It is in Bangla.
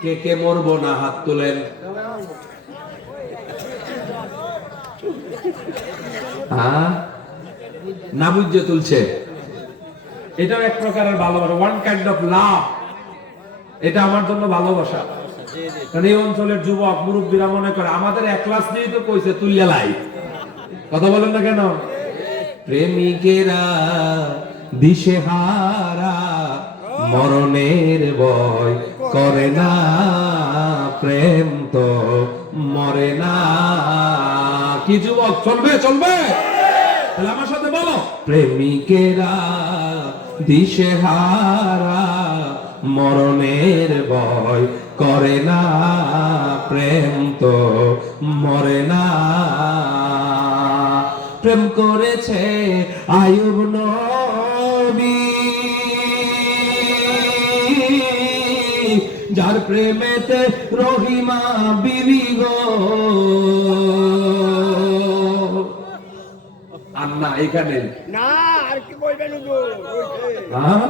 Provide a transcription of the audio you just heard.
কে কে মরবো না হাত তুলেন? না বুঝে তুলছে। এটাও এক প্রকারের ভালোবাসা ওয়ান কাইন্ড অফ লাভ এটা আমার জন্য ভালোবাসা। কারণ এই অঞ্চলের যুবক, মুরব্বীরা মনে করে, আমাদের এক ক্লাস নিয়েই তো কইছে তুলিয়া লাই। কথা বলেন না কেন? প্রেমিকেরা দিশেহারা, মরণের ভয় করে না। প্রেম তো মরে না। কি যুবক, চলবে চলবে? আমার সাথে বলো। প্রেমিকেরা দিশেহারা মরণের ভয় করে না। প্রেম তো মরে না। প্রেম করেছে আয়ুব নবী যার প্রেমেতে রহিমা বিবি গো। আর না এখানে। না আর কি বলবেন। হ্যাঁ?